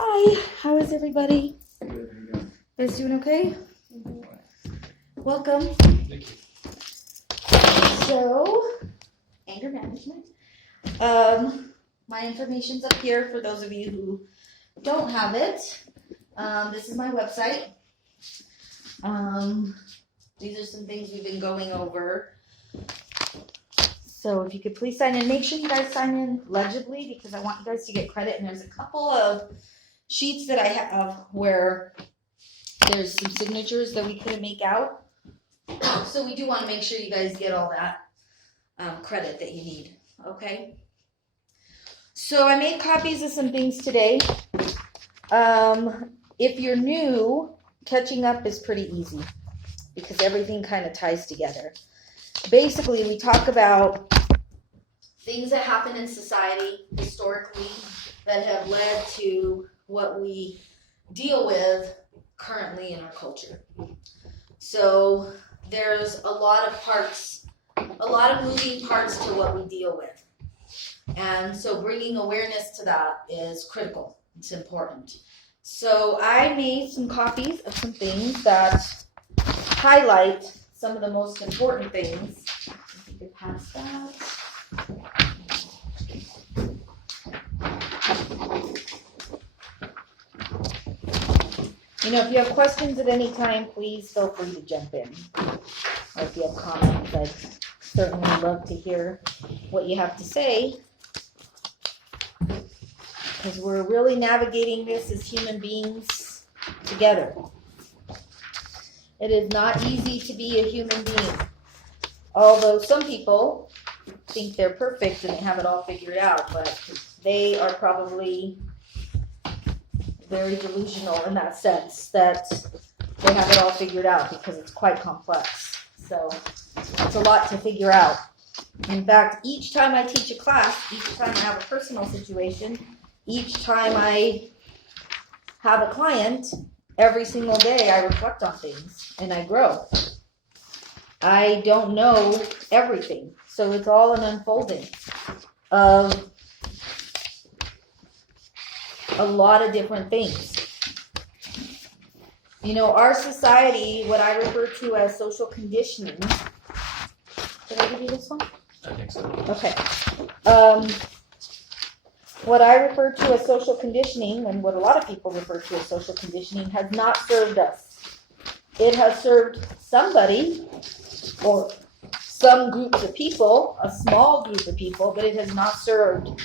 Hi, how is everybody? You guys doing okay? Welcome. Thank you. So, anger management. My information's up here for those of you who don't have it. This is my website. These are some things we've been going over. So if you could please sign in, make sure you guys sign in legibly because I want you guys to get credit. And there's a couple of sheets that I have where there's some signatures that we couldn't make out. So we do want to make sure you guys get all that credit that you need. Okay. So I made copies of some things today. If you're new, catching up is pretty easy because everything kind of ties together. Basically, we talk about things that happen in society historically that have led to what we deal with currently in our culture. So there's a lot of parts, a lot of moving parts to what we deal with. And so bringing awareness to that is critical. It's important. So I made some copies of some things that highlight some of the most important things. If you could pass that. You know, if you have questions at any time, please feel free to jump in. Or if you have comments, I'd certainly love to hear what you have to say. Because we're really navigating this as human beings together. It is not easy to be a human being. Although some people think they're perfect and they have it all figured out, but they are probably very delusional in that sense that they have it all figured out because it's quite complex. So it's a lot to figure out. In fact, each time I teach a class, each time I have a personal situation, each time I have a client, every single day I reflect on things and I grow. I don't know everything, so it's all an unfolding of a lot of different things. You know, our society, what I refer to as social conditioning. Did I give you this one? I think so. Okay. What I refer to as social conditioning, and what a lot of people refer to as social conditioning, has not served us. It has served somebody, or some groups of people, a small group of people, but it has not served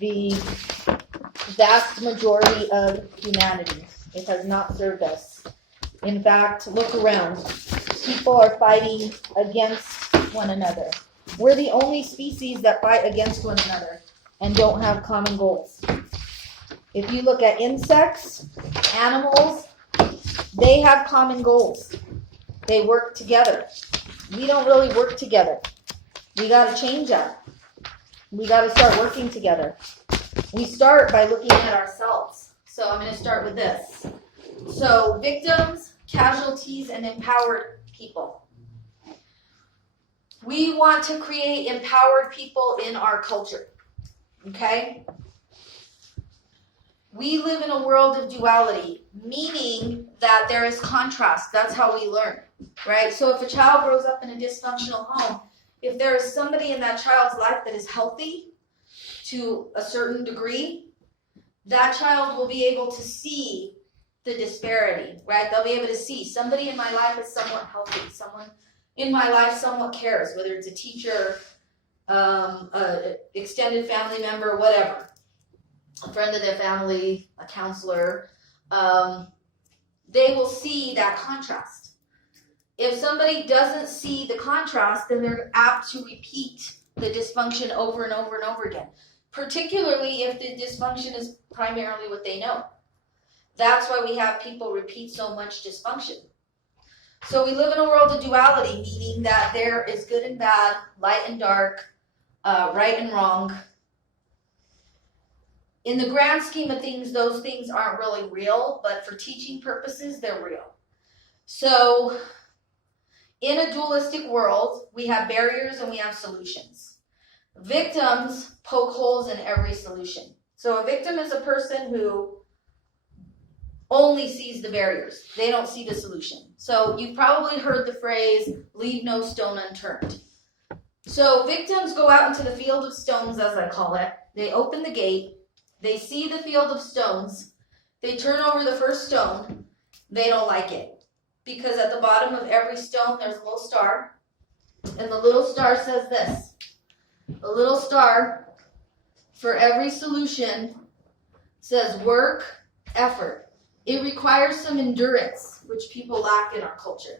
the vast majority of humanity. It has not served us. In fact, look around. People are fighting against one another. We're the only species that fight against one another and don't have common goals. If you look at insects, animals, they have common goals. They work together. We don't really work together. We got to change that. We got to start working together. We start by looking at ourselves. So I'm going to start with this. So victims, casualties, and empowered people. We want to create empowered people in our culture. Okay? We live in a world of duality, meaning that there is contrast. That's how we learn, right? So if a child grows up in a dysfunctional home, if there is somebody in that child's life that is healthy to a certain degree, that child will be able to see the disparity, right? They'll be able to see somebody in my life is somewhat healthy. Someone in my life somewhat cares, whether it's a teacher, an extended family member, whatever. A friend of their family, a counselor, they will see that contrast. If somebody doesn't see the contrast, then they're apt to repeat the dysfunction over and over and over again, particularly if the dysfunction is primarily what they know. That's why we have people repeat so much dysfunction. So we live in a world of duality, meaning that there is good and bad, light and dark, right and wrong. In the grand scheme of things, those things aren't really real, but for teaching purposes, they're real. So in a dualistic world, we have barriers and we have solutions. Victims poke holes in every solution. So a victim is a person who only sees the barriers. They don't see the solution. So you've probably heard the phrase, leave no stone unturned. So victims go out into the field of stones, as I call it. They open the gate. They see the field of stones. They turn over the first stone. They don't like it. Because at the bottom of every stone, there's a little star. And the little star says this. A little star for every solution says work, effort. It requires some endurance, which people lack in our culture.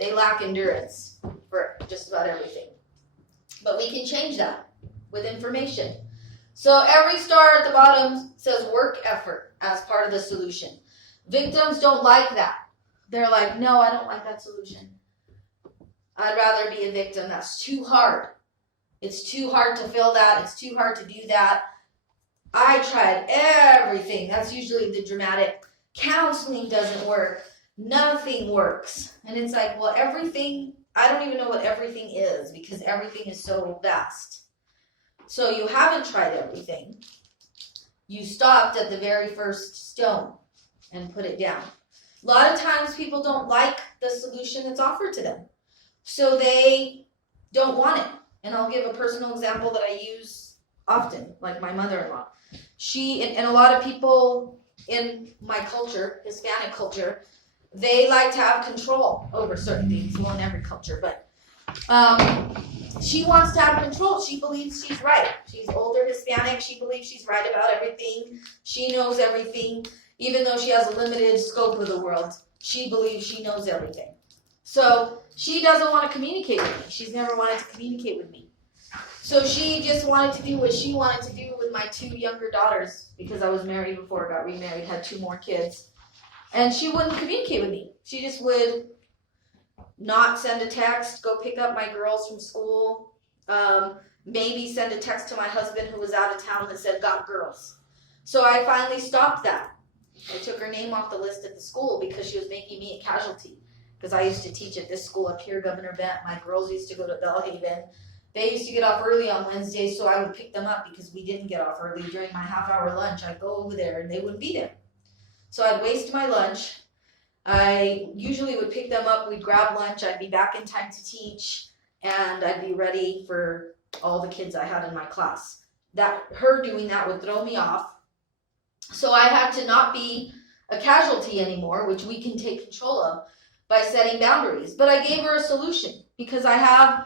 They lack endurance for just about everything. But we can change that with information. So every star at the bottom says work, effort as part of the solution. Victims don't like that. They're like, no, I don't like that solution. I'd rather be a victim. That's too hard. It's too hard to fill that. It's too hard to do that. I tried everything. That's usually the dramatic. Counseling doesn't work. Nothing works. And it's like, well, everything, I don't even know what everything is because everything is so vast. So you haven't tried everything. You stopped at the very first stone and put it down. A lot of times people don't like the solution that's offered to them. So they don't want it. And I'll give a personal example that I use often, like my mother-in-law. She, and a lot of people in my culture, Hispanic culture, they like to have control over certain things. Well, in every culture, but she wants to have control. She believes she's right. She's older Hispanic. She believes she's right about everything. She knows everything. Even though she has a limited scope of the world, she believes she knows everything. So she doesn't want to communicate with me. She's never wanted to communicate with me. So she just wanted to do what she wanted to do with my two younger daughters because I was married before I got remarried, had two more kids. And she wouldn't communicate with me. She just would not send a text, go pick up my girls from school, maybe send a text to my husband who was out of town that said, got girls. So I finally stopped that. I took her name off the list at the school because she was making me a casualty. Because I used to teach at this school up here, Governor Bent. My girls used to go to Belhaven. They used to get off early on Wednesdays, so I would pick them up because we didn't get off early. During my half-hour lunch, I'd go over there, and they wouldn't be there. So I'd waste my lunch. I usually would pick them up. We'd grab lunch. I'd be back in time to teach, and I'd be ready for all the kids I had in my class. Her doing that would throw me off. So I had to not be a casualty anymore, which we can take control of by setting boundaries. But I gave her a solution because I have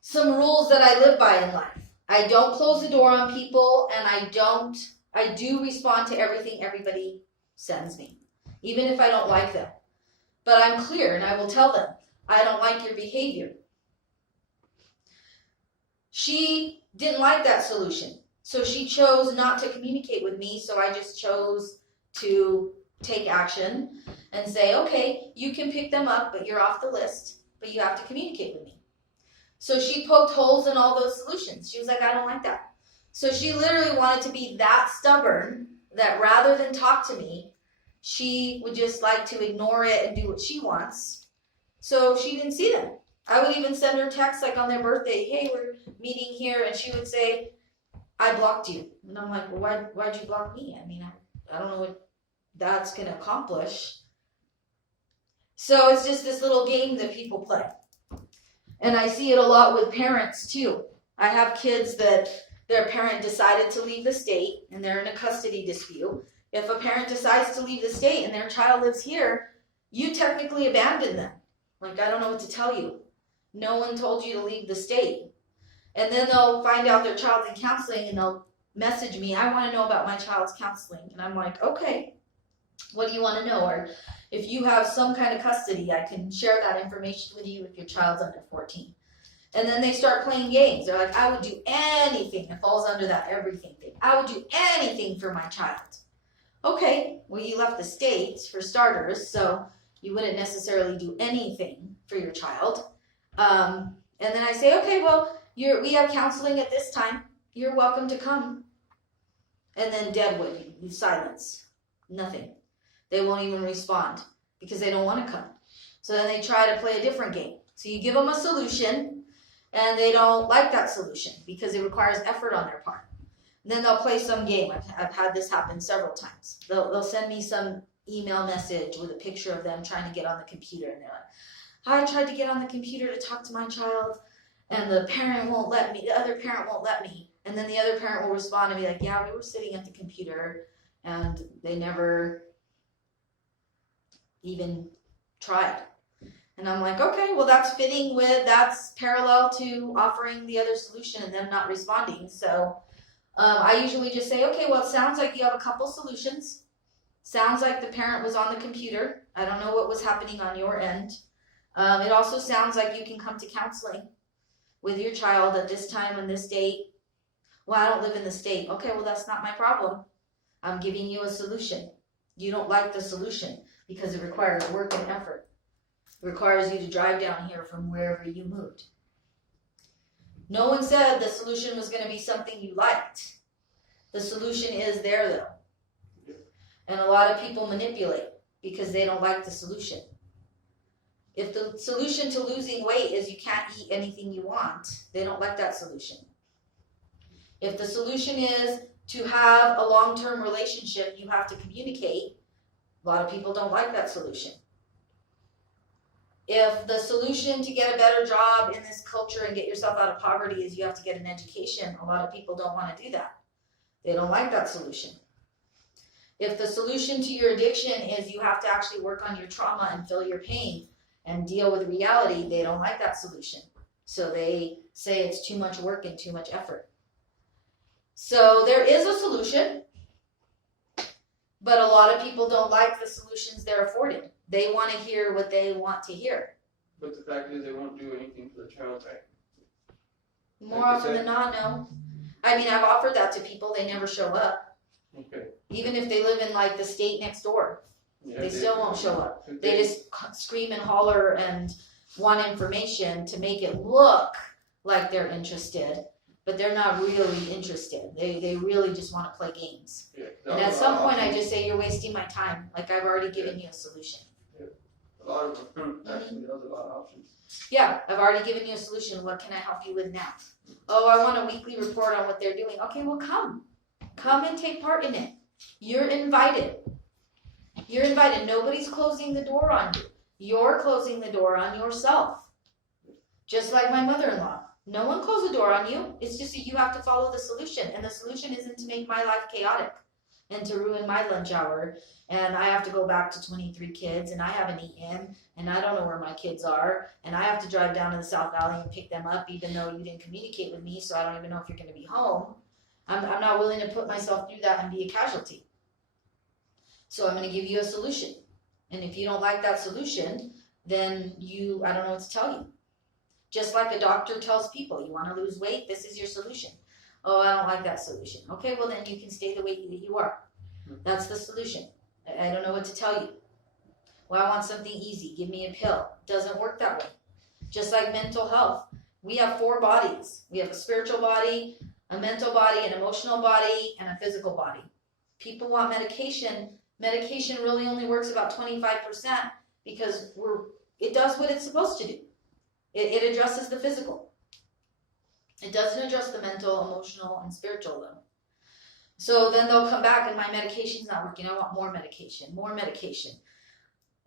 some rules that I live by in life. I don't close the door on people, and I do respond to everything everybody sends me, even if I don't like them. But I'm clear, and I will tell them, I don't like your behavior. She didn't like that solution, so she chose not to communicate with me, so I just chose to take action and say, okay, you can pick them up, but you're off the list, but you have to communicate with me. So she poked holes in all those solutions. She was like, I don't like that. So she literally wanted to be that stubborn that rather than talk to me, she would just like to ignore it and do what she wants. So she didn't see them. I would even send her texts like on their birthday, hey, we're meeting here. And she would say, I blocked you. And I'm like, well, why'd you block me? I mean, I don't know what that's going to accomplish. So it's just this little game that people play. And I see it a lot with parents too. I have kids that their parent decided to leave the state and they're in a custody dispute. If a parent decides to leave the state and their child lives here, you technically abandon them. Like, I don't know what to tell you. No one told you to leave the state. And then they'll find out their child's in counseling and they'll message me, I want to know about my child's counseling. And I'm like, okay, what do you want to know? Or if you have some kind of custody, I can share that information with you if your child's under 14. And then they start playing games. They're like, I would do anything. It falls under that everything thing. I would do anything for my child. Okay, well, you left the state for starters, so you wouldn't necessarily do anything for your child. And then I say, okay, well, we have counseling at this time. You're welcome to come. And then deadwood, you silence. Nothing. They won't even respond because they don't want to come. So then they try to play a different game. So you give them a solution, and they don't like that solution because it requires effort on their part. And then they'll play some game. I've had this happen several times. They'll send me some email message with a picture of them trying to get on the computer, and they're like, I tried to get on the computer to talk to my child, and the parent won't let me, the other parent won't let me. And then the other parent will respond and be like, yeah, we were sitting at the computer and they never even tried. And I'm like, okay, well, that's parallel to offering the other solution and them not responding. So I usually just say, okay, well, it sounds like you have a couple solutions. Sounds like the parent was on the computer. I don't know what was happening on your end. It also sounds like you can come to counseling with your child at this time and this date. Well, I don't live in the state. Okay, well, that's not my problem. I'm giving you a solution. You don't like the solution because it requires work and effort. It requires you to drive down here from wherever you moved. No one said the solution was going to be something you liked. The solution is there, though. And a lot of people manipulate because they don't like the solution. If the solution to losing weight is you can't eat anything you want, they don't like that solution. If the solution is to have a long-term relationship, you have to communicate, a lot of people don't like that solution. If the solution to get a better job in this culture and get yourself out of poverty is you have to get an education, a lot of people don't want to do that. They don't like that solution. If the solution to your addiction is you have to actually work on your trauma and feel your pain and deal with reality, they don't like that solution. So they say it's too much work and too much effort. So there is a solution, but a lot of people don't like the solutions they're afforded. They want to hear what they want to hear. But the fact is they won't do anything for the child, right? More often than not, no. I mean, I've offered that to people. They never show up. Okay. Even if they live in like the state next door, Yeah, they still won't show up. They just scream and holler and want information to make it look like they're interested, but they're not really interested. They really just want to play games. Yeah, And at some point I just say, you're wasting my time. Like, I've already given you a solution. a lot of them actually does a lot of options. Yeah, I've already given you a solution. What can I help you with now? Oh, I want a weekly report on what they're doing. Okay, well, come. Come and take part in it. You're invited. You're invited. Nobody's closing the door on you. You're closing the door on yourself. Just like my mother-in-law. No one closed the door on you. It's just that you have to follow the solution. And the solution isn't to make my life chaotic and to ruin my lunch hour. And I have to go back to 23 kids and I haven't eaten and I don't know where my kids are. And I have to drive down to the South Valley and pick them up even though you didn't communicate with me. So I don't even know if you're going to be home. I'm not willing to put myself through that and be a casualty. So I'm going to give you a solution. And if you don't like that solution, then I don't know what to tell you. Just like a doctor tells people, you want to lose weight, this is your solution. Oh, I don't like that solution. Okay, well then you can stay the weight that you are. That's the solution. I don't know what to tell you. Well, I want something easy. Give me a pill. Doesn't work that way. Just like mental health. We have 4 bodies. We have a spiritual body, a mental body, an emotional body, and a physical body. People want medication. Medication really only works about 25% because it does what it's supposed to do. It addresses the physical. It doesn't address the mental, emotional, and spiritual though. So then they'll come back and my medication's not working. I want more medication, more medication.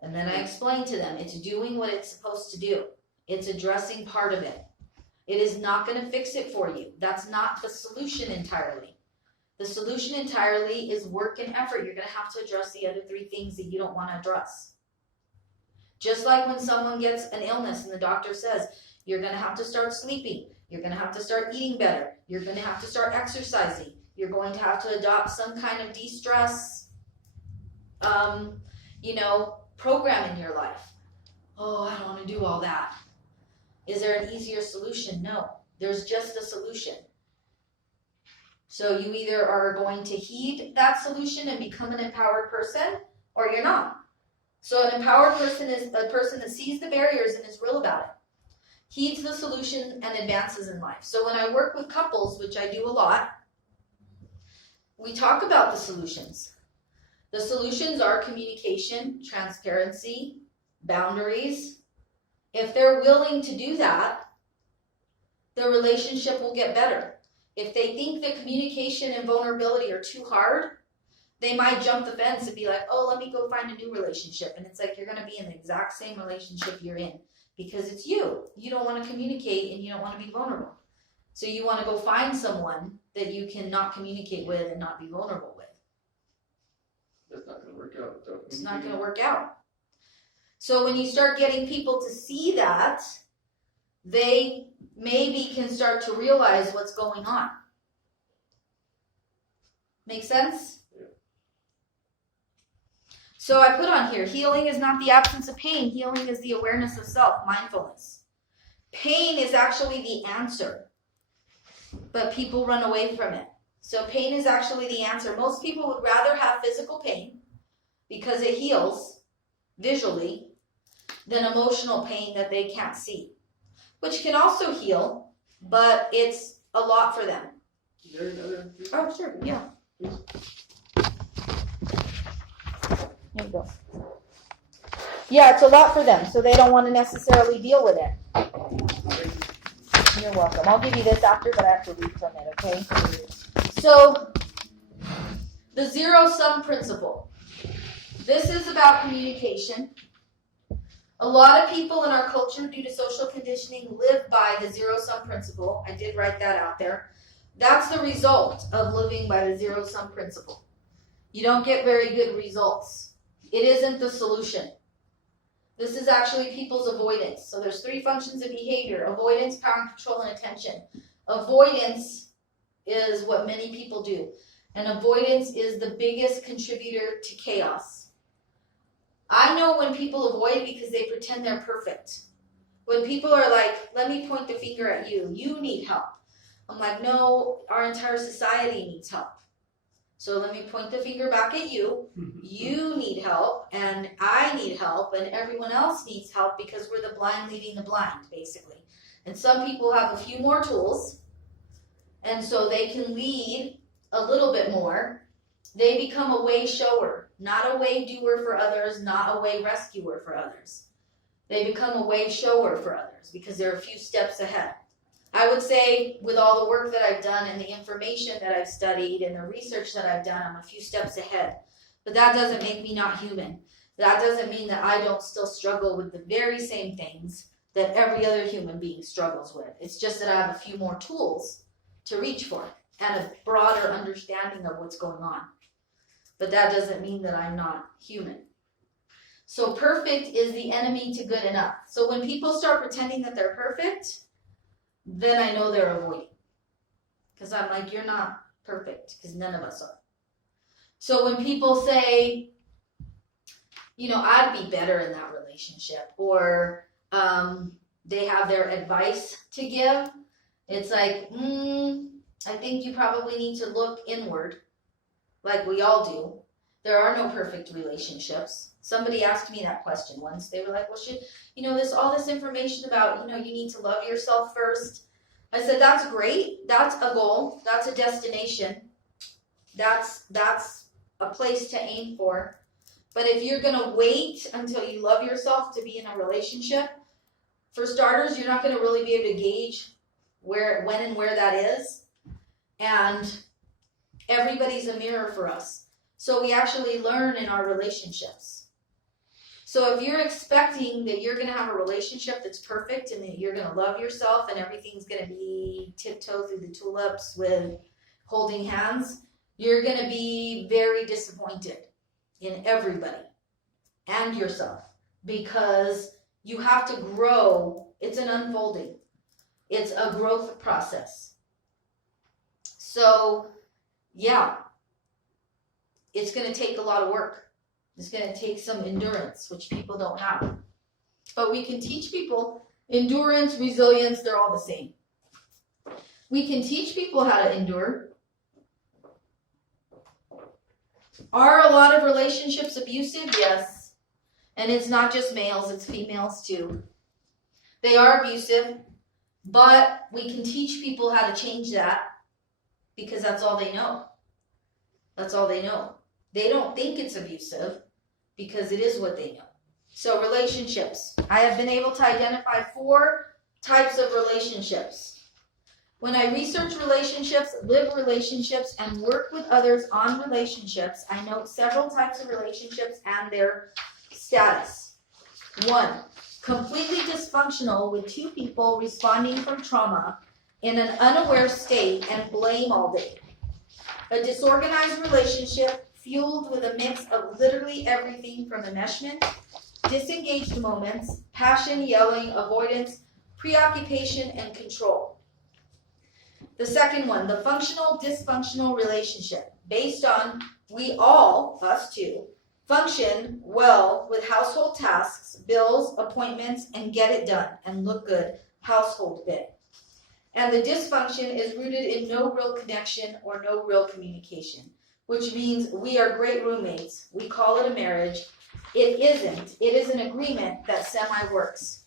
And then I explain to them, it's doing what it's supposed to do. It's addressing part of it. It is not going to fix it for you. That's not the solution entirely. The solution entirely is work and effort. You're going to have to address the other 3 things that you don't want to address. Just like when someone gets an illness and the doctor says, you're going to have to start sleeping. You're going to have to start eating better. You're going to have to start exercising. You're going to have to adopt some kind of de-stress, program in your life. Oh, I don't want to do all that. Is there an easier solution? No. There's just a solution. So you either are going to heed that solution and become an empowered person, or you're not. So an empowered person is a person that sees the barriers and is real about it, heeds the solution, and advances in life. So when I work with couples, which I do a lot, we talk about the solutions. The solutions are communication, transparency, boundaries. If they're willing to do that, the relationship will get better. If they think that communication and vulnerability are too hard, They might jump the fence and be like, oh, let me go find a new relationship. And it's like, you're going to be in the exact same relationship you're in because it's you. You don't want to communicate and you don't want to be vulnerable. So you want to go find someone that you can not communicate with and not be vulnerable with. That's not going to work out. It's not going to work out. So when you start getting people to see that, they maybe can start to realize what's going on. Make sense? Yeah. So I put on here, healing is not the absence of pain. Healing is the awareness of self, mindfulness. Pain is actually the answer, but people run away from it. So pain is actually the answer. Most people would rather have physical pain because it heals visually than emotional pain that they can't see, which can also heal, but it's a lot for them. Is there another? Oh, sure, yeah. Please. Here you go. Yeah, it's a lot for them, so they don't want to necessarily deal with it. You're welcome. I'll give you this after, but I have to read from it, okay? So, the zero-sum principle. This is about communication. A lot of people in our culture, due to social conditioning, live by the zero-sum principle. I did write that out there. That's the result of living by the zero-sum principle. You don't get very good results. It isn't the solution. This is actually people's avoidance. So there's 3 functions of behavior: avoidance, power and control, and attention. Avoidance is what many people do. And avoidance is the biggest contributor to chaos. I know when people avoid because they pretend they're perfect. When people are like, let me point the finger at you. You need help. I'm like, no, our entire society needs help. So let me point the finger back at you. You need help, and I need help, and everyone else needs help because we're the blind leading the blind, basically. And some people have a few more tools, and so they can lead a little bit more. They become a way shower, not a way doer for others, not a way rescuer for others. They become a way shower for others because they're a few steps ahead. I would say with all the work that I've done and the information that I've studied and the research that I've done, I'm a few steps ahead. But that doesn't make me not human. That doesn't mean that I don't still struggle with the very same things that every other human being struggles with. It's just that I have a few more tools to reach for and a broader understanding of what's going on. But that doesn't mean that I'm not human. So perfect is the enemy to good enough. So when people start pretending that they're perfect, then I know they're avoiding. Because I'm like, you're not perfect, because none of us are. So when people say, you know, I'd be better in that relationship, or they have their advice to give, it's like, I think you probably need to look inward, like we all do. There are no perfect relationships. Somebody asked me that question once. They were like, well, all this information about, you need to love yourself first. I said, that's great. That's a goal. That's a destination. That's a place to aim for. But if you're going to wait until you love yourself to be in a relationship, for starters, you're not going to really be able to gauge when and where that is. And everybody's a mirror for us. So we actually learn in our relationships. So if you're expecting that you're going to have a relationship that's perfect and that you're going to love yourself and everything's going to be tiptoe through the tulips with holding hands, you're going to be very disappointed in everybody and yourself, because you have to grow. It's an unfolding. It's a growth process. So, yeah, it's going to take a lot of work. It's going to take some endurance, which people don't have. But we can teach people endurance, resilience, they're all the same. We can teach people how to endure. Are a lot of relationships abusive? Yes. And it's not just males, it's females too. They are abusive, but we can teach people how to change that because that's all they know. That's all they know. They don't think it's abusive because it is what they know. So relationships. I have been able to identify 4 types of relationships. When I research relationships, live relationships, and work with others on relationships, I note several types of relationships and their status. 1. Completely dysfunctional with two people responding from trauma in an unaware state and blame all day. A disorganized relationship fueled with a mix of literally everything from enmeshment, disengaged moments, passion, yelling, avoidance, preoccupation, and control. The second one, the functional dysfunctional relationship, based on we all, us too, function well with household tasks, bills, appointments, and get it done and look good household bit. And the dysfunction is rooted in no real connection or no real communication, which means we are great roommates. We call it a marriage. It isn't. It is an agreement that semi-works.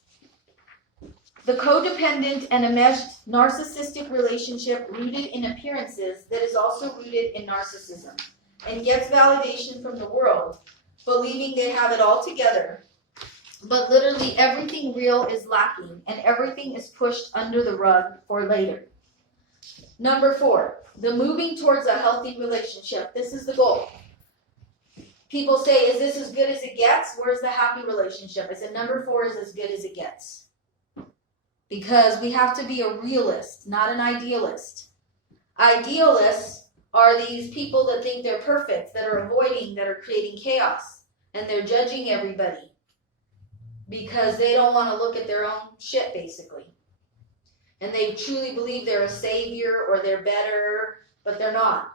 The codependent and enmeshed narcissistic relationship rooted in appearances that is also rooted in narcissism and gets validation from the world, believing they have it all together, but literally everything real is lacking and everything is pushed under the rug for later. Number 4, the moving towards a healthy relationship. This is the goal. People say, is this as good as it gets? Where's the happy relationship? I said, number 4 is as good as it gets. Because we have to be a realist, not an idealist. Idealists are these people that think they're perfect, that are avoiding, that are creating chaos, and they're judging everybody because they don't want to look at their own shit, basically. And they truly believe they're a savior or they're better, but they're not.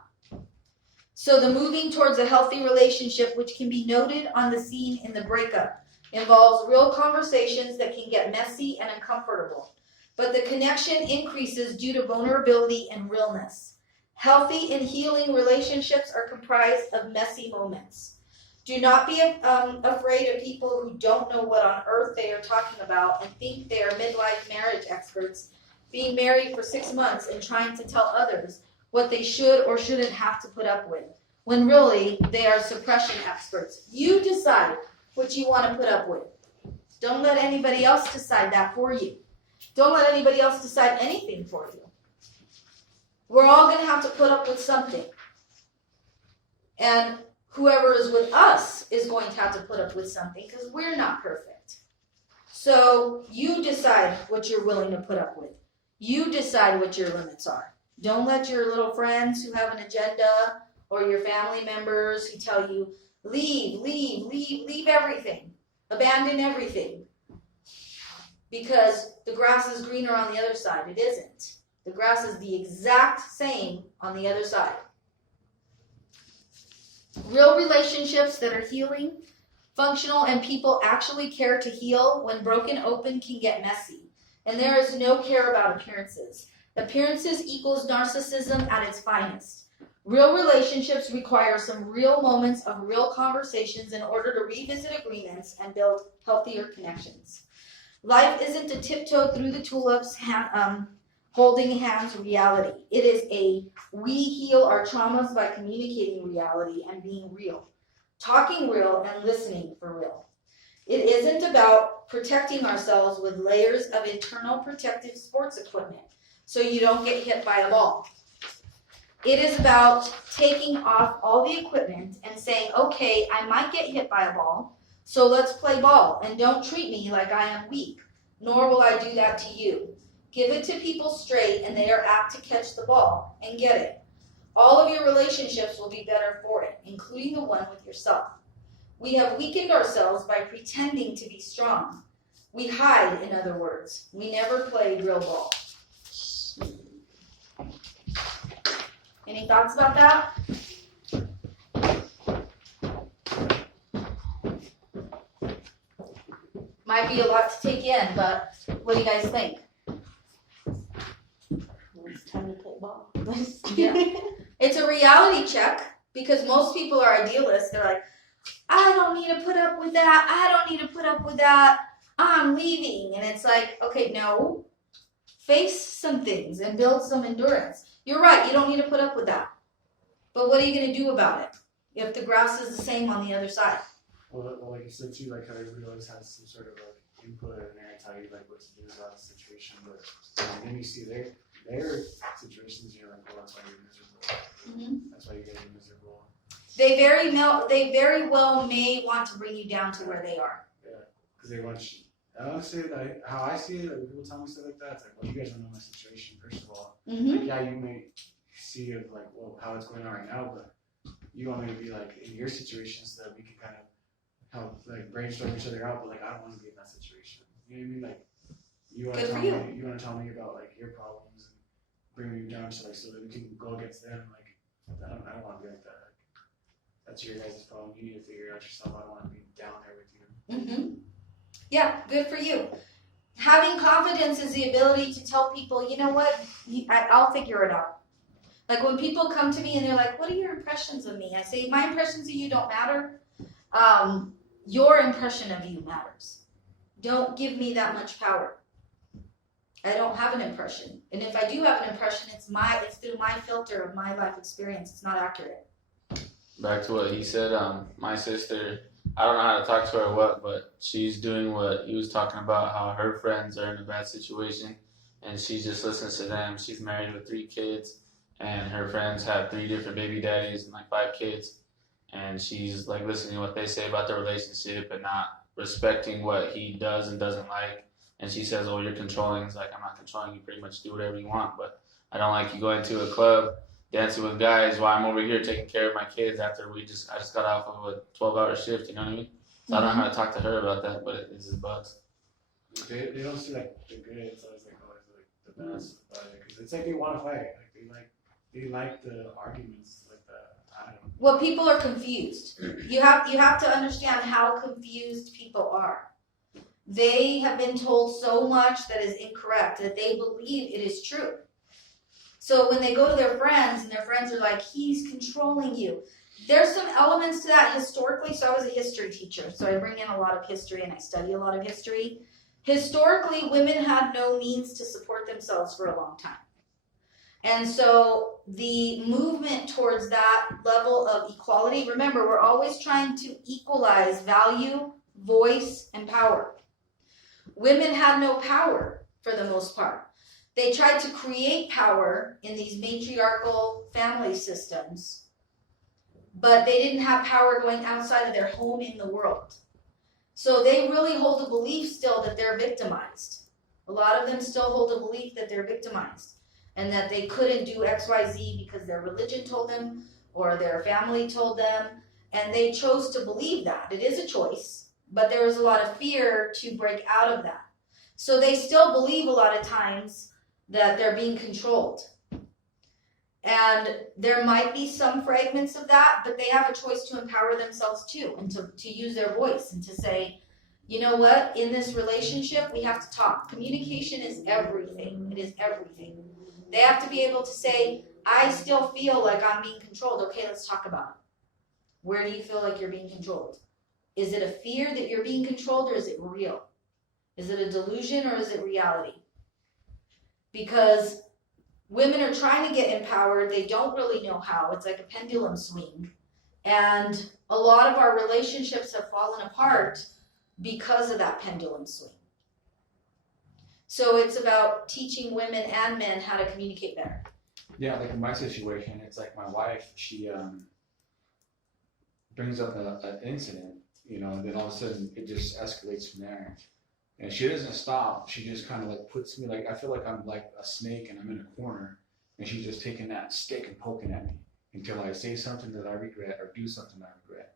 So the moving towards a healthy relationship, which can be noted on the scene in the breakup, involves real conversations that can get messy and uncomfortable. But the connection increases due to vulnerability and realness. Healthy and healing relationships are comprised of messy moments. Do not be afraid of people who don't know what on earth they are talking about and think they are midlife marriage experts, being married for 6 months and trying to tell others what they should or shouldn't have to put up with, when really they are suppression experts. You decide what you want to put up with. Don't let anybody else decide that for you. Don't let anybody else decide anything for you. We're all going to have to put up with something. And whoever is with us is going to have to put up with something because we're not perfect. So you decide what you're willing to put up with. You decide what your limits are. Don't let your little friends who have an agenda or your family members who tell you, leave everything. Abandon everything. Because the grass is greener on the other side. It isn't. The grass is the exact same on the other side. Real relationships that are healing, functional, and people actually care to heal when broken open can get messy. And there is no care about appearances. Appearances equals narcissism at its finest. Real relationships require some real moments of real conversations in order to revisit agreements and build healthier connections. Life isn't a tiptoe through the tulips, holding hands reality. It is a we heal our traumas by communicating reality and being real. Talking real and listening for real. It isn't about protecting ourselves with layers of internal protective sports equipment so you don't get hit by a ball. It is about taking off all the equipment and saying, okay, I might get hit by a ball, so let's play ball and don't treat me like I am weak, nor will I do that to you. Give it to people straight and they are apt to catch the ball and get it. All of your relationships will be better for it, including the one with yourself. We have weakened ourselves by pretending to be strong. We hide, in other words. We never played real ball. Any thoughts about that? Might be a lot to take in, but what do you guys think? It's time to play ball. Yeah. It's a reality check because most people are idealists. They're like, I don't need to put up with that. I don't need to put up with that. I'm leaving. And it's like, okay, no. Face some things and build some endurance. You're right. You don't need to put up with that. But what are you going to do about it if the grass is the same on the other side? Well, like you said too, like how everybody always has some sort of like input and they tell you like what to do about the situation, but then you see their situations, you're like, well, that's why you're miserable. That's why you guys are miserable. They very well may want to bring you down to where they are. Yeah, because they want you. I honestly, like, how I see it, like, when people tell me stuff like that, it's like, well, you guys don't know my situation, first of all. Like, yeah, you may see it, like, well, how it's going on right now, but you want me to be, like, in your situation so that we can kind of help, like, brainstorm each other out, but, like, I don't want to be in that situation. You know what I mean? Like, you want to tell me, you want to tell me about, like, your problems and bring me down so, like, so that we can go against them. Like, I don't want to be like that. Like, that's your guys' problem. You need to figure it out yourself. I don't want to be down there with you. Yeah, good for you. Having confidence is the ability to tell people, you know what, I'll figure it out. Like when people come to me and they're like, what are your impressions of me? I say, my impressions of you don't matter. Your impression of you matters. Don't give me that much power. I don't have an impression. And if I do have an impression, it's through my filter of my life experience. It's not accurate. Back to what he said, my sister, I don't know how to talk to her or what, but she's doing what he was talking about, how her friends are in a bad situation, and she just listens to them. She's married with 3 kids, and her friends have 3 different baby daddies and like 5 kids, and she's like listening to what they say about their relationship and not respecting what he does and doesn't like. And she says, oh, you're controlling. It's like, I'm not controlling you, pretty much do whatever you want, but I don't like you going to a club dancing with guys while I'm over here taking care of my kids after I just got off of a 12-hour shift, you know what I mean? So I don't know how to talk to her about that, but it just bugs. They don't see like the good, it's always like always like the best about it, because it's like they want to fight, like they like the arguments like that. I don't know. Well, people are confused. You have to understand how confused people are. They have been told so much that is incorrect that they believe it is true. So when they go to their friends and their friends are like, he's controlling you. There's some elements to that historically. So I was a history teacher. So I bring in a lot of history and I study a lot of history. Historically, women had no means to support themselves for a long time. And so the movement towards that level of equality, remember, we're always trying to equalize value, voice, and power. Women had no power for the most part. They tried to create power in these matriarchal family systems, but they didn't have power going outside of their home in the world. So they really hold a belief still that they're victimized. A lot of them still hold a belief that they're victimized and that they couldn't do X, Y, Z because their religion told them or their family told them, and they chose to believe that. It is a choice, but there was a lot of fear to break out of that. So they still believe a lot of times that they're being controlled. And there might be some fragments of that, but they have a choice to empower themselves too, and to use their voice and to say, you know what, in this relationship, we have to talk. Communication is everything. It is everything. They have to be able to say, I still feel like I'm being controlled. Okay, let's talk about it. Where do you feel like you're being controlled? Is it a fear that you're being controlled, or is it real? Is it a delusion, or is it reality? Because women are trying to get empowered. They don't really know how. It's like a pendulum swing. And a lot of our relationships have fallen apart because of that pendulum swing. So it's about teaching women and men how to communicate better. Yeah, like in my situation, it's like my wife, she brings up an incident, you know, and then all of a sudden it just escalates from there. And she doesn't stop. She just kind of like puts me, like, I feel like I'm like a snake and I'm in a corner, and she's just taking that stick and poking at me until I say something that I regret or do something I regret.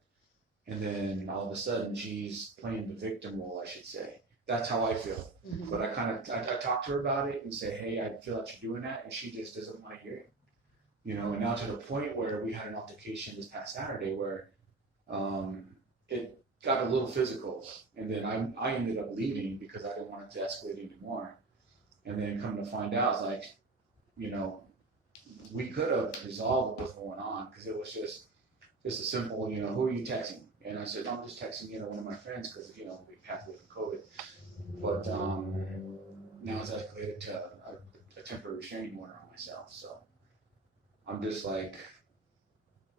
And then all of a sudden she's playing the victim role, I should say. That's how I feel. Mm-hmm. But I talk to her about it and say, hey, I feel like you're doing that, and she just doesn't want to hear it. You know, and now to the point where we had an altercation this past Saturday where it got a little physical, and then I ended up leaving because I didn't want it to escalate anymore. And then come to find out, it's like, you know, we could have resolved what's going on, because it was just a simple, you know, who are you texting? And I said, I'm just texting, you know, one of my friends because, you know, we passed away from COVID. But now it's escalated to a temporary restraining order on myself. So I'm just like,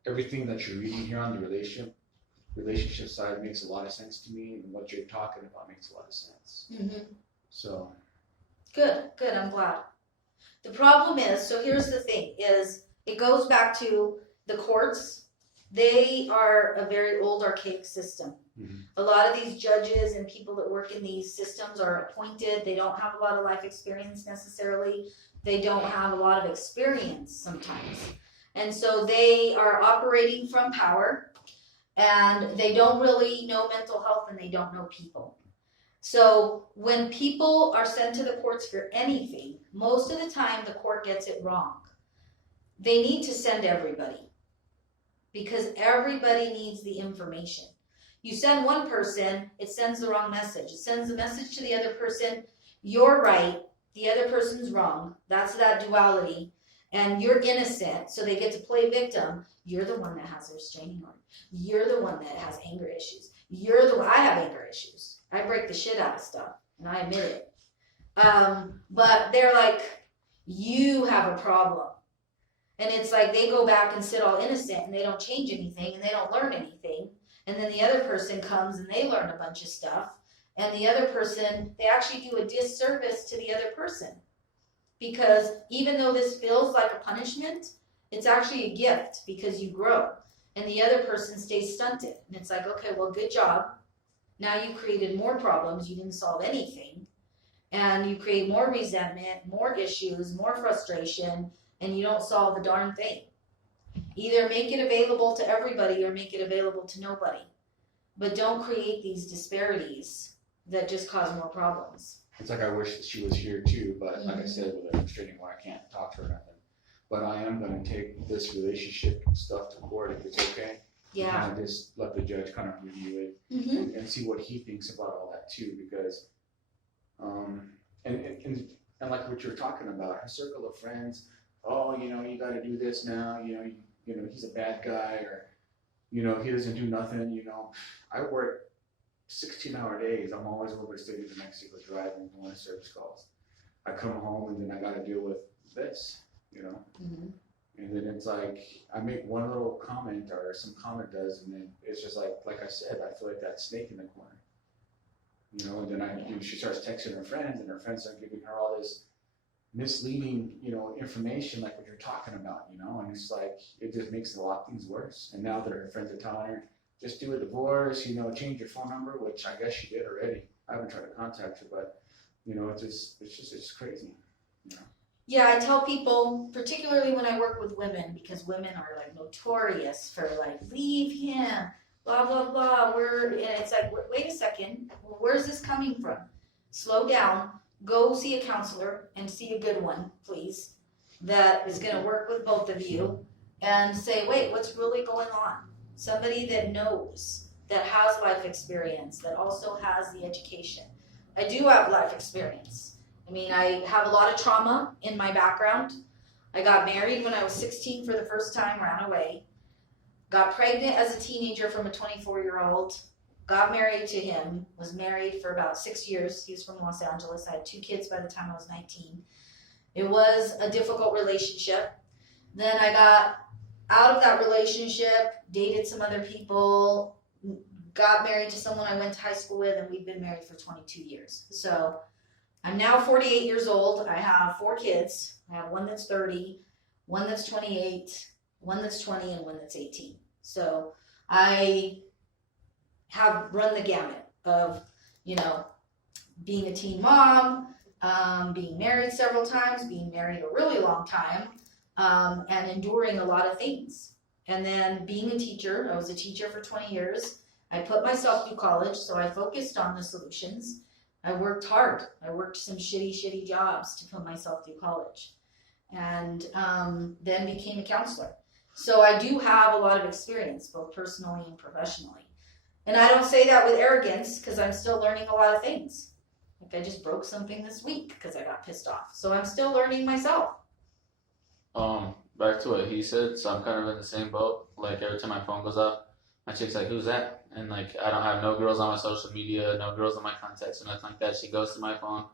everything that you're reading here on the relationship side makes a lot of sense to me, and what you're talking about makes a lot of sense. Mm-hmm. So good, I'm glad. The problem is, so here's the thing, is it goes back to the courts. They are a very old, archaic system. Mhm. A lot of these judges and people that work in these systems are appointed. They don't have a lot of life experience necessarily. They don't have a lot of experience sometimes. And so they are operating from power, and they don't really know mental health, and they don't know people. So when people are sent to the courts for anything, most of the time the court gets it wrong. They need to send everybody, because everybody needs the information. You send one person, it sends the wrong message. It sends the message to the other person, you're right, the other person's wrong. That's that duality. And you're innocent, so they get to play victim. You're the one that has a restraining order. You're the one that has anger issues. You're the one, I have anger issues. I break the shit out of stuff, and I admit it. But they're like, you have a problem. And it's like they go back and sit all innocent, and they don't change anything, and they don't learn anything. And then the other person comes and they learn a bunch of stuff. And the other person, they actually do a disservice to the other person. Because even though this feels like a punishment, it's actually a gift because you grow. And the other person stays stunted. And it's like, okay, well, good job. Now you created more problems. You didn't solve anything. And you create more resentment, more issues, more frustration, and you don't solve the darn thing. Either make it available to everybody or make it available to nobody. But don't create these disparities that just cause more problems. It's like I wish that she was here too, but like I said, with a restraining order, I can't talk to her or nothing. But I am going to take this relationship stuff to court if it's okay. Yeah. Kind of just let the judge kind of review it and see what he thinks about all that too, because, and like what you're talking about, her circle of friends, oh, you know, you got to do this now, you know, he's a bad guy, or, you know, he doesn't do nothing, you know. I work 16-hour days. I'm always over the state of Mexico driving, doing service calls. I come home and then I got to deal with this, you know. And then it's like I make one little comment or some comment does, and then it's just like I said, I feel like that snake in the corner, you know. And then she starts texting her friends, and her friends are giving her all this misleading, you know, information like what you're talking about, you know. And it's like it just makes a lot of things worse. And now that her friends are telling her, just do a divorce, you know, change your phone number, which I guess she did already. I haven't tried to contact her, but you know, it's just crazy, you know. Yeah, I tell people, particularly when I work with women, because women are like notorious for like, leave him, blah, blah, blah. And it's like, wait a second, where's this coming from? Slow down, go see a counselor and see a good one, please, that is going to work with both of you and say, wait, what's really going on? Somebody that knows, that has life experience, that also has the education. I do have life experience. I mean, I have a lot of trauma in my background. I got married when I was 16 for the first time, ran away. Got pregnant as a teenager from a 24-year-old. Got married to him. Was married for about 6 years. He was from Los Angeles. I had 2 kids by the time I was 19. It was a difficult relationship. Then I got out of that relationship, dated some other people, got married to someone I went to high school with, and we've been married for 22 years. So I'm now 48 years old. I have 4 kids. I have one that's 30, one that's 28, one that's 20, and one that's 18. So I have run the gamut of, you know, being a teen mom, being married several times, being married a really long time, and enduring a lot of things. And then being a teacher, I was a teacher for 20 years. I put myself through college, so I focused on the solutions. I worked hard. I worked some shitty jobs to put myself through college. And then became a counselor. So I do have a lot of experience, both personally and professionally. And I don't say that with arrogance, because I'm still learning a lot of things. Like I just broke something this week because I got pissed off. So I'm still learning myself. Back to what he said, so I'm kind of in the same boat. Like every time my phone goes off, my chick's like, who's that? And like I don't have no girls on my social media, no girls on my contacts or nothing like that. She goes to my phone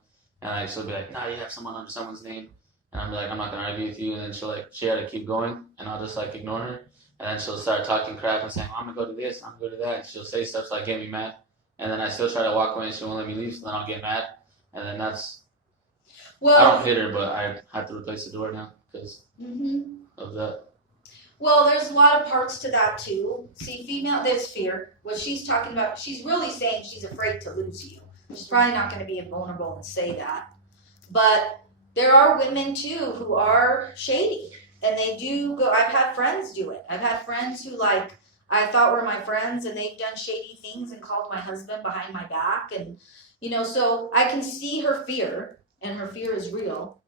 and like she'll be like, nah, you have someone under someone's name. And I'm like, I'm not gonna argue with you. And then she had to keep going, and I'll just like ignore her. And then she'll start talking crap and saying, I'm gonna go to this, I'm gonna go to that. And she'll say stuff to like get me mad. And then I still try to walk away and she won't let me leave, so then I'll get mad. And then that's Well, don't hit her, but I had to replace the door now because of that. well, there's a lot of parts to that too. See, there's fear. What she's talking about, she's really saying she's afraid to lose you. She's probably not going to be vulnerable and say that. But there are women too who are shady. And they do go, I've had friends do it. I've had friends who like, I thought were my friends and they've done shady things and called my husband behind my back. And, so I can see her fear, and her fear is real.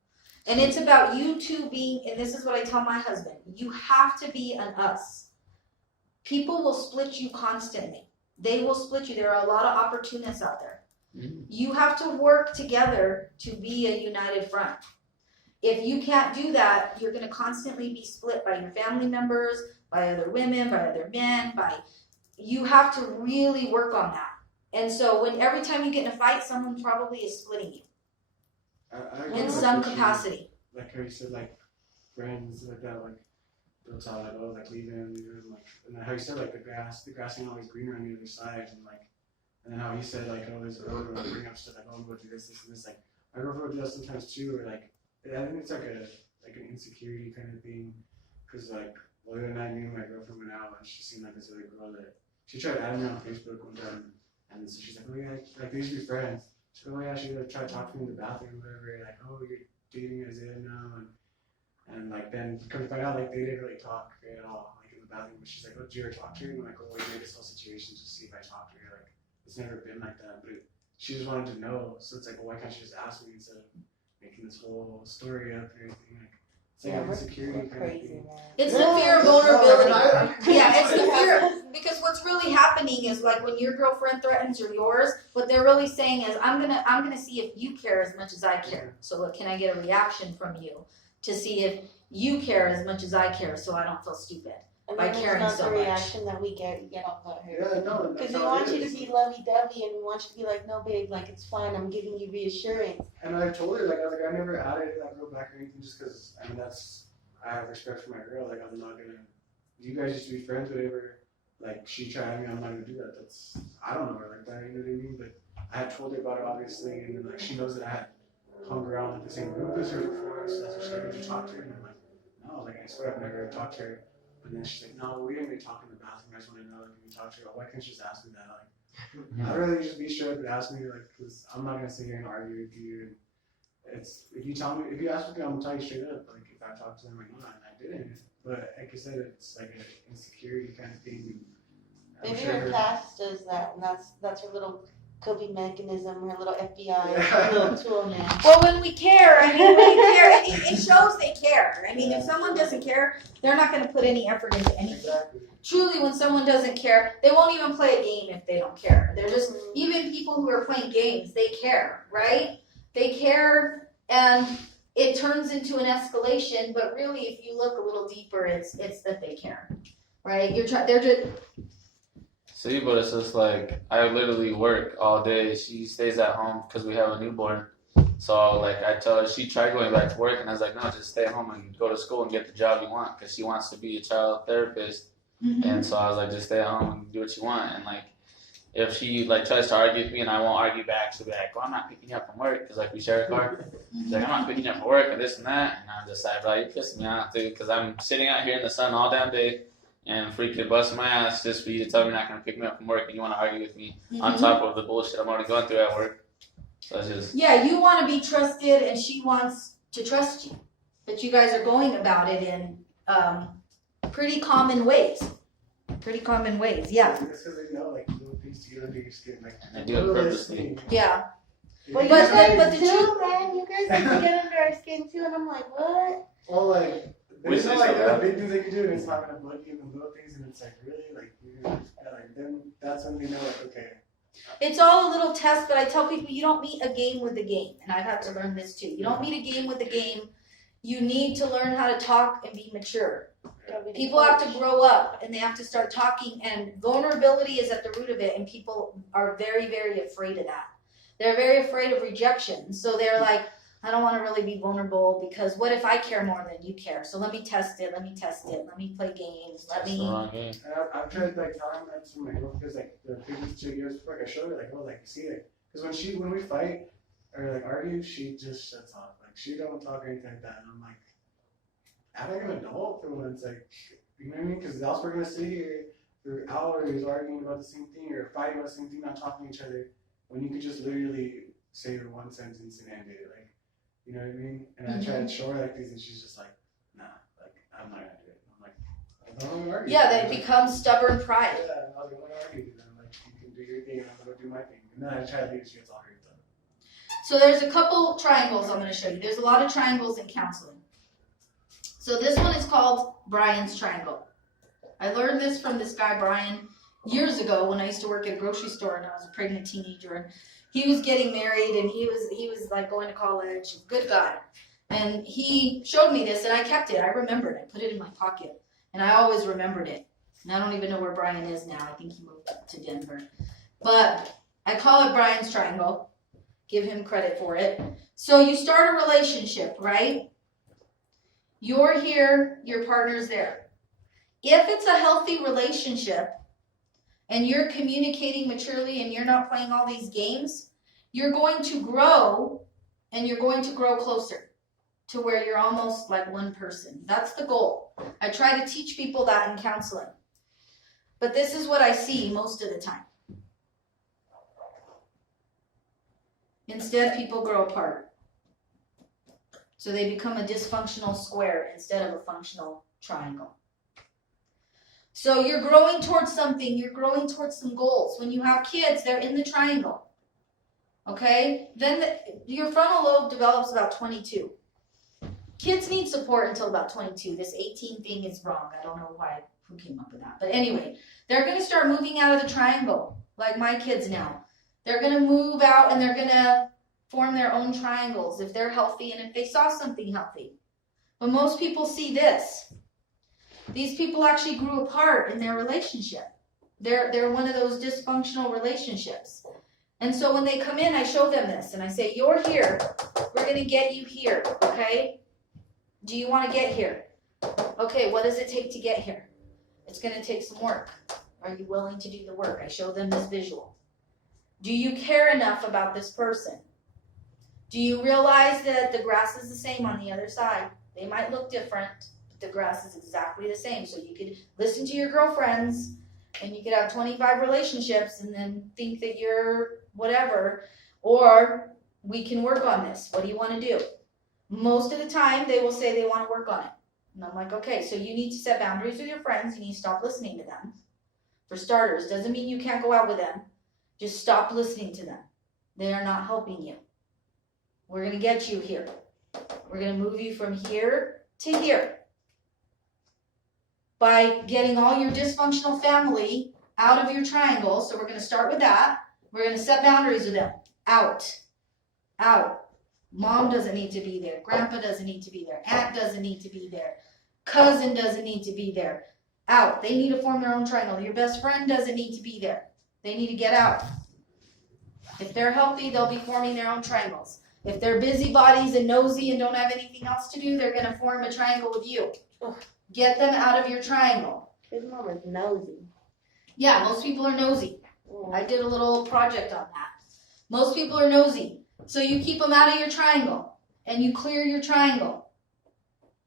And it's about you two being, and this is what I tell my husband, you have to be an us. People will split you constantly. They will split you. There are a lot of opportunists out there. You have to work together to be a united front. If you can't do that, you're going to constantly be split by your family members, by other women, by other men, you have to really work on that. And so every time you get in a fight, someone probably is splitting you. In some capacity. Like how you said, like friends like that, like they'll tell like, oh, like leave him, like, and then how you said like the grass ain't always greener on the other side, and then how he said like, oh, there's a road where I bring up stuff like, oh, go do this, and this. Like I girlfriend would do that sometimes too, or like I think it's like an insecurity kind of thing, because like the other night me and my girlfriend went out and she seen like this other girl that she tried adding me on Facebook one time, and so she's like, oh yeah, like they used to be friends. She's like, oh yeah, she like tried to talk to me in the bathroom, or whatever, like, oh, you're dating Isaiah now, and like then come to find out like they didn't really talk at all, like in the bathroom. But she's like, oh, did you ever talk to her? And I'm like, oh, we made this whole situation to see if I talked to her. Like it's never been like that, but she just wanted to know. So it's like, well, why can't she just ask me instead of making this whole story up and everything? Like it's like an insecurity kind of thing. It's the fear of vulnerability. Yeah, it's the fear, because what's really happening is like when your girlfriend threatens or yours, what they're really saying is, I'm gonna see if you care as much as I care. So look, can I get a reaction from you to see if you care as much as I care, so I don't feel stupid by caring not so the much. reaction that we get off of her. Yeah, no, Because we want you to be lovey-dovey, and we want you to be like, no, babe, like, it's fine, I'm giving you reassurance. And I told her, like, I was like, I never added that girl back or anything, just because, I mean, I have respect for my girl. Like, I'm not gonna, you guys used to be friends, whatever. Like, she tried me, I'm not gonna do that. I don't know her like that, you know what I mean? But I had told her about it, obviously, and then, like, she knows that I had hung around like the same group as her before, so that's what she like, did you talk to her? And I'm like, no, like, I swear I've never talked to her. And then she's like, no, we didn't really talk in the bathroom. I just want to know, like, if you talk to her, why can't you just ask me that? Like, I'd rather just be sure and ask me, like, because I'm not gonna sit here and argue with you. And if you ask me, I'm gonna tell you straight up, like, if I talked to them or not, and I didn't. But like I said, it's like an insecurity kind of thing. Maybe her past does that, and that's her little coping mechanism, her little FBI little tool now. Well, when we care, I mean, we care. It shows they care. I mean, if someone doesn't care, they're not going to put any effort into anything. Exactly. Truly, when someone doesn't care, they won't even play a game if they don't care. They're just, even people who are playing games, they care, right? They care, and it turns into an escalation, but really, if you look a little deeper, it's that they care, right? They're just. See, but it's just like, I literally work all day. She stays at home because we have a newborn. So, like, I tell her, she tried going back to work, and I was like, no, just stay home and go to school and get the job you want, because she wants to be a child therapist. Mm-hmm. And so I was like, just stay at home and do what you want. And, like, if she, like, tries to argue with me and I won't argue back, she'll be like, well, I'm not picking you up from work, because, like, we share a car. She's like, I'm not picking you up from work and this and that. And I'm just like, bro, you're pissing me off, dude, because I'm sitting out here in the sun all damn day and freaking busting my ass just for you to tell me you're not going to pick me up from work and you want to argue with me on top of the bullshit I'm already going through at work. So it's just... Yeah, you want to be trusted and she wants to trust you. But you guys are going about it in pretty common ways. Pretty common ways, yeah. That's because they know, like, little things to get under your skin. Like, they do it purposely. Yeah. But you guys too, man, you guys have to get under our skin too, and I'm like, what? Well, like, We there's say no, like, so, big things they can do, and it's not gonna bug you and little things, and it's like, really? Like, you're gonna, like, then that's when they know, like, okay. It's all a little test, but I tell people you don't meet a game with a game. And I've had to learn this too. You don't meet a game with a game. You need to learn how to talk and be mature. People have to grow up and they have to start talking, and vulnerability is at the root of it, and people are very, very afraid of that. They're very afraid of rejection. So they're like, I don't want to really be vulnerable because what if I care more than you care? So let me test it. Let me play games. That's the wrong game. And I've tried, like, telling that to my girl, because, like, the previous 2 years before, like, I showed her, like, oh, like, see, like, because when we fight or, like, argue, she just shuts off. Like, Like, she don't talk or anything like that. And I'm like, act like an adult for once. Like, you know what I mean? Because else we're going to sit here for hours arguing about the same thing or fighting about the same thing, not talking to each other, when you could just literally say the one sentence and end it. Like, you know what I mean? And I tried to show her like this, and she's just like, nah, like, I'm not going to do it. I'm like, I don't want to argue. Yeah, they become stubborn pride. Yeah, I was like, I want to argue. And I'm like, you can do your thing, and I'm going to do my thing. And then I try to leave, she gets all hurt up. So there's a couple triangles I'm going to show you. There's a lot of triangles in counseling. So this one is called Brian's Triangle. I learned this from this guy, Brian, years ago when I used to work at a grocery store and I was a pregnant teenager. And he was getting married and he was like going to college. Good guy. And he showed me this and I kept it. I remembered. I put it in my pocket. And I always remembered it. And I don't even know where Brian is now. I think he moved to Denver. But I call it Brian's Triangle. Give him credit for it. So you start a relationship, right? You're here, your partner's there. If it's a healthy relationship and you're communicating maturely and you're not playing all these games, you're going to grow and you're going to grow closer to where you're almost like one person. That's the goal. I try to teach people that in counseling. But this is what I see most of the time. Instead, people grow apart. So they become a dysfunctional square instead of a functional triangle. So you're growing towards something. You're growing towards some goals. When you have kids, they're in the triangle. Okay? Then your frontal lobe develops about 22. Kids need support until about 22. This 18 thing is wrong. I don't know who came up with that. But anyway, they're going to start moving out of the triangle, like my kids now. They're going to move out and they're going to form their own triangles if they're healthy and if they saw something healthy. But most people see this. These people actually grew apart in their relationship. They're one of those dysfunctional relationships. And so when they come in, I show them this and I say, you're here. We're going to get you here, okay? Do you want to get here? Okay, what does it take to get here? It's going to take some work. Are you willing to do the work? I show them this visual. Do you care enough about this person? Do you realize that the grass is the same on the other side? They might look different, but the grass is exactly the same. So you could listen to your girlfriends and you could have 25 relationships and then think that you're whatever. Or we can work on this. What do you want to do? Most of the time they will say they want to work on it. And I'm like, okay, so you need to set boundaries with your friends. You need to stop listening to them. For starters, doesn't mean you can't go out with them. Just stop listening to them. They are not helping you. We're going to get you here. We're going to move you from here to here. By getting all your dysfunctional family out of your triangle. So we're going to start with that. We're going to set boundaries with them. Out. Out. Mom doesn't need to be there. Grandpa doesn't need to be there. Aunt doesn't need to be there. Cousin doesn't need to be there. Out. They need to form their own triangle. Your best friend doesn't need to be there. They need to get out. If they're healthy, they'll be forming their own triangles. If they're busybodies and nosy and don't have anything else to do, they're going to form a triangle with you. Get them out of your triangle. His mom is nosy. Yeah, most people are nosy. I did a little project on that. Most people are nosy. So you keep them out of your triangle and you clear your triangle.